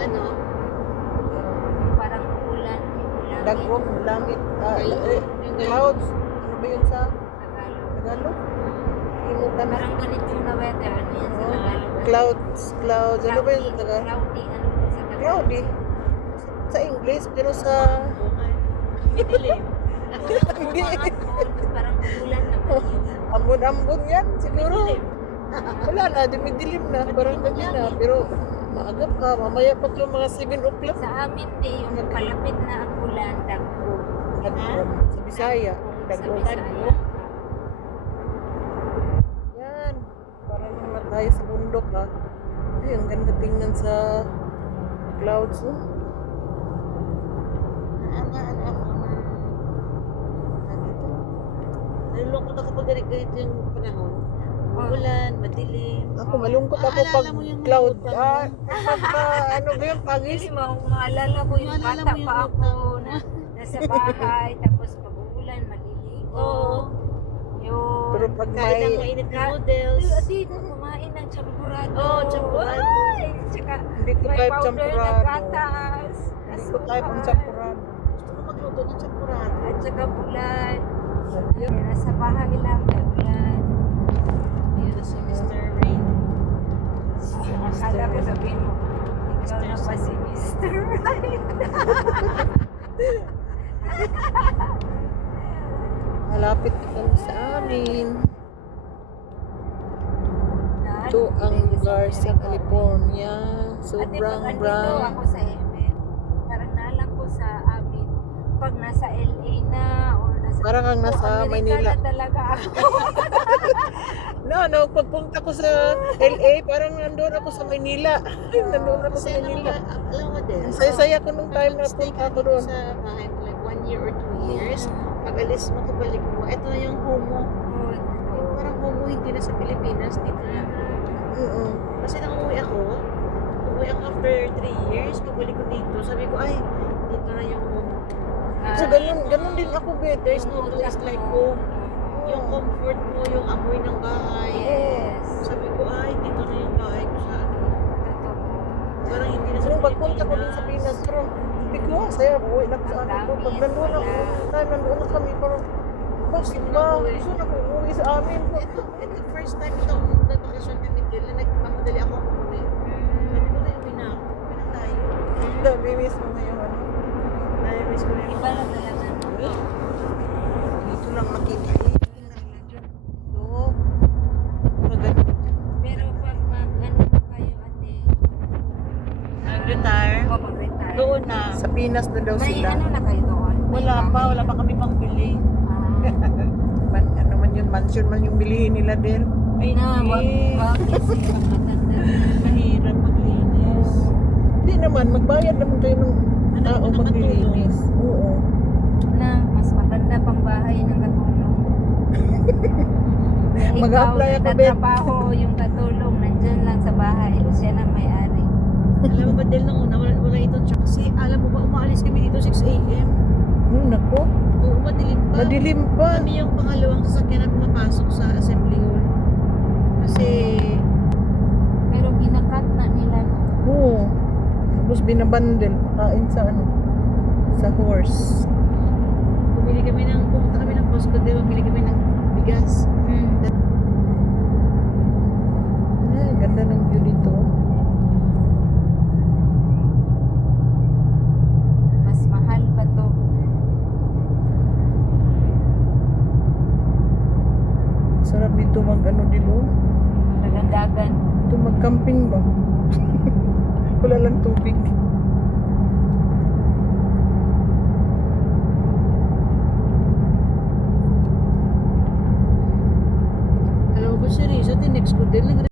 ano? Parang ulan. Dagwong, langit, Yung clouds. Ano ba yun sa Tagalog. Tagalog? Inutan. Parang ganito na weather. Ano yan sa Tagalog? Clouds. Ano ba yun sa Tagalog? Cloudy. Ano sa Tagalog? Cloudy. Sa English, pero sa... Dilim. Hindi. Parang ulan naman yun. Ambon-ambon yan, siguro. Wala na, dumidilim na. Parang gabi na. Pero maaga pa, mamaya pa ito mga 7 o'clock. Sa amin din, yung palapit na ang ulan, dagpo. Dagwong. Sa Bisaya. Sa Dagwong. Bisaya. Yan. Parang naman tayo sa bundok ha. Ay, ang ganda tingnan sa clouds. Oh. Ano ako na dito. Nalulungkot ako pag ganito yung panahon. Ulan, madilim. Ako, malungkot ako pag Maalala mo yung cloud. nalutan mo? Pagka, ano ba yung pagis? Kasi maalala ko yung Maalala bata mo yung pa ako utang. na nasa bahay, tapos pag uulan, maliligo. Oo. Yun. Pero pag Kain ng may... mainit na noodles. Kasi kumain ng champurado. Oo, champurado. Ay, tsaka Hindi ko may type powder na champurado. gatas. Hindi ko type ang champurado. Gusto ko magluto ng champurado. At saka bulan. Ay, nasa bahay lang, may ulan. Yun na si Mr. Rain. Akala ko sabihin mo, ikaw na pa si Mr. Right. Malapit kami sa amin. Ito ang lugar sa California. Sobrang Ate, pag andito brown. ako sa Emet, parang naalang ko sa amin, pag nasa LA na, or nasa... Parang kang nasa Amerika Maynila. na talaga ako. No, pagpunta ko sa LA, parang nandun ako sa Manila. Nandun ako sa Kasi Manila. alam mo din. Ang saya-saya ko nung time na Stay punta ka ako dito doon. sa bahay for like 1 year or 2 years. Pag alis mo, kabalik mo. Ito na yung home mo. Yung parang home mo hindi na sa Pilipinas, dito na. Oo. Kasi nang umuwi ako after 3 years, pagbalik ko dito, sabi ko, ay, dito na yung home. So, ganun din ako, Bet. There's no place like home. Yung comfort mo, yung amoy ng bahay. Yes. Sabi ko, ay, dito na yung bahay ko sa ano. Totoo. Parang hindi na sa Nung pagpunta ko din sa Pinas, pero hindi ko, saya, buhay na ko sa amin ko. Pag nandun ako, nandun na kami, parang, bakit ba? Gusto na ko umuwi sa amin. Ito first time itong nag-bakasyon kami dito, nagmamadali ako umuwi. Sabi ko na uwi na ako. Uwi na tayo. Nami-miss mo ngayon. Ano? Nai-miss ko na yung Iba na talaga. Dito lang nakita. Maganda. Pero pag ano na kayo, ate, Nag-retire. o mag-retire, Doon na. Sa Pinas na daw may sila. ano na kayo doon? May Wala pa kami pang bili. Ano man yun, mansion man yung bilihin nila din. Ay, Na, wag kasi matanda. Mahirap maglinis. Hindi naman, magbayad naman kayo ng tao naman maglilinis. Oo. Na, mas maganda pang bahay ng katulong. Mag-a-apply ako, Ben. Nagtatrabaho yung katulong, nandyan lang sa bahay, o siya nang may-ari. Alam mo ba, Del, nung una, wala itong truck. Kasi alam mo ba, umaalis kami dito 6 a.m. Nako, Oo, madilim pa. madilim pa. Kami yung pangalawang sasakyan na pumapasok sa assembly hall. Kasi, Pero ginakat na nila, no? Oo. Tapos binabandel, pakain sa ano, sa horse. pumunta kami ng Costco, Del, bumili kami ng bigas. Ay, ganda ng view dito. Mas mahal pa to. Sarap dito mag ano dito. Nagadagan. Ito mag-camping ba? Wala lang tubig.